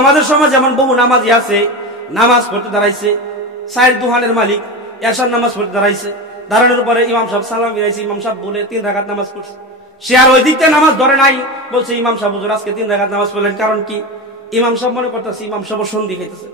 আমাদের সমাজ যেমন বহু নামাজি আছে, নামাজ পড়তে দাঁড়াইছে, সাইড দোকানের মালিক এশার নামাজ পড়তে দাঁড়াইছে, দাঁড়ানোর পরে ইমাম সাহেব সালাম ফিরাইছে, ইমাম সাহেব বলে 3 রাকাত নামাজ পড়ছে। সে আর ওই দিকতে নামাজ ধরে নাই, বলছে ইমাম সাহেব হুজুর আজকে 3 রাকাত নামাজ পড়লেন, কারণ কি? ইমাম সাহেব মনে করতেছে ইমাম সাহেব সন্ধি খাইতেছে,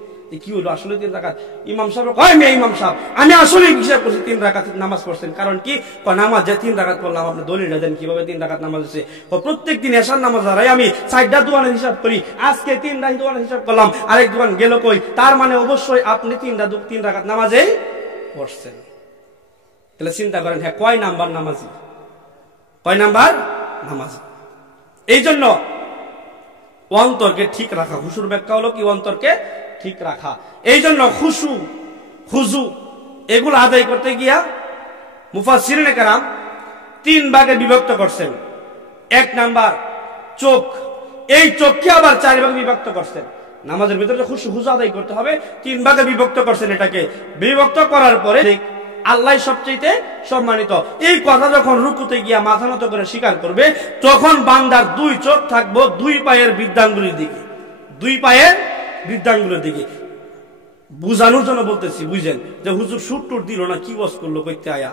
কি হলো আসলে 3 রাকাত। ইমাম সাহেব কয় মে ইমাম সাহেব আমি আসলে হিসাব করছি 3 রাকাত নামাজ পড়ছেন, কারণ কি? নামাজ যে 3 রাকাত পড়লাম আপনি দলিলটা দেন কিভাবে 3 রাকাত নামাজ হচ্ছে। প্রত্যেক দিন এশার নামাজ দাঁড়াই আমি 4টা দোকানের হিসাব করি, আজকে 3টা দোকানের হিসাব করলাম, আরেক দোকান গেল কই, তার মানে অবশ্যই আপনি 3 রাকাত নামাজেই পড়ছেন। তাহলে চিন্তা করেন, হ্যাঁ কয় নাম্বার নামাজি, কয় নাম্বার নামাজি। এই জন্য অন্তরকে ঠিক রাখা, খুশুর ব্যাখ্যা হলো কি? অন্তরকে ঠিক রাখা। এই জন্য খুশু খুজু এগুলো আদায় করতে গিয়া মুফাসসিরিনে কেরাম 3 ভাগে বিভক্ত করছেন। 1 নাম্বার চোখ, এই চোখকে আবার 4 ভাগে বিভক্ত করছেন। নামাজের ভিতরে খুশু খুজু আদায় করতে হবে, 3 ভাগে বিভক্ত করছেন। এটাকে বিভক্ত করার পরে আল্লাহ সবচেয়ে সম্মানিত, এই কথা যখন রুকুতে গিয়া মাথা নত করে স্বীকার করবে, তখন বান্দার 2 চোখ থাকবো 2 পায়ের বৃদ্ধাঙ্গুলির দিকে, 2 পায়ের বৃদ্ধাঙ্গুলের দিকে। বুঝানোর জন্য বলতেছি, বুঝেন যে হুজুর সুর টুর দিল না, কি ওয়াজ করলো কইতে আয়া।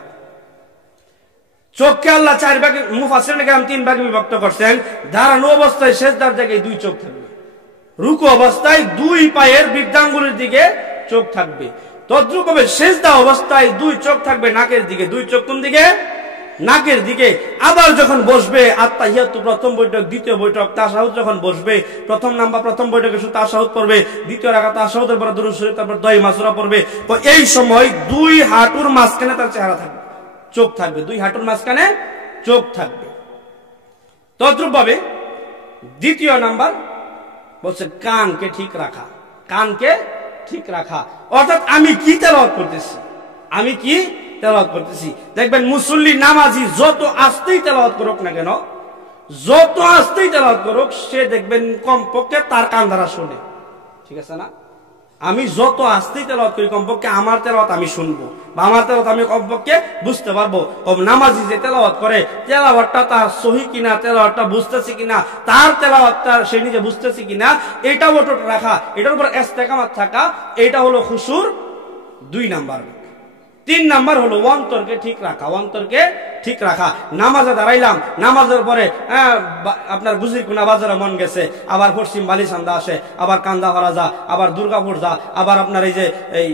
চোখকে আল্লাহ 4 ভাগে, মুফাসসিরিনে কেরাম 3 ভাগে বিভক্ত করছেন। দাঁড়ানো অবস্থায় সেজদার জায়গায় 2 চোখ থাকবে, রুকু অবস্থায় 2 পায়ের বৃদ্ধাঙ্গুলির দিকে চোখ থাকবে। তদ্রূপভাবে সেজদা অবস্থায় 2 চোখ থাকবে নাকের দিকে, 2 চোখ কোন দিকে? নাকের দিকে। আবার যখন বসবে আত্তাহিয়াতু প্রথম বৈঠক, দ্বিতীয় বৈঠক, তাশাহুদ যখন বসবে, প্রথম বৈঠকে শুধু তাশাহুদ পড়বে, দ্বিতীয় রাকাত তাশাহুদের পরে দুরূদ শরীফ, তারপর দোয়া মাসুরা পড়বে। তো এই সময় 2 হাঁটুর মাঝখানে তার চেহারা থাকবে, চোখ থাকবে, 2 হাঁটুর মাঝখানে চোখ থাকবে। তদ্রূপভাবে 2য় নাম্বার বলছে কানকে ঠিক রাখা, কানকে ঠিক রাখা। অর্থাৎ আমি কি তেলাওয়াত করতেছি, আমি কি তেলাওয়াত করতেছি। দেখবেন মুসল্লি নামাজি যত আস্তেই তেলাওয়াত করুক না কেন, যত আস্তেই তেলাওয়াত করুক, সে দেখবেন কমপক্ষে তার কান দ্বারা শোনে, ঠিক আছে না? আমি যত আস্তেই তেলাওয়াত করি, কমপক্ষে আমার তেলাওয়াত আমি শুনবো, বা আমার তেলাওয়াত আমি কমপক্ষে বুঝতে পারবো। নামাজি যে তেলাওয়াত করে, তেলাওয়াতটা তার সহি কিনা, তেলাওয়াতটা বুঝতেছি কিনা, তার তেলাওয়াতটা সে নিজে বুঝতেছি কিনা, এটা অটুট রাখা, এটার উপর ইস্তেকামাত থাকা, এটা হলো খুশুর 2 নাম্বার। 3 নাম্বার হলো অন্তরকে ঠিক রাখা, অন্তরকে ঠিক রাখা। নামাজে দাঁড়াইলাম, নামাজের পরে আপনার বুঝি কোনা বাজারে মন গেছে, আবার পশ্চিম বালিসান্দা আসে, আবার কান্দা করা যা, আবার দুর্গাপুর যা, আবার আপনার এই যে এই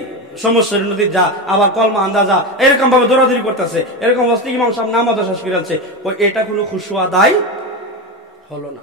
সমস্যার নদীর যা, আবার কলমা আন্দা যা, এরকম ভাবে দৌড়াদৌড়ি করতেছে, এরকম অবস্থা ইমাম সাহেব নামাজ শেষ করে যাচ্ছে, এটা কোনো খুশু আদায় হলো না।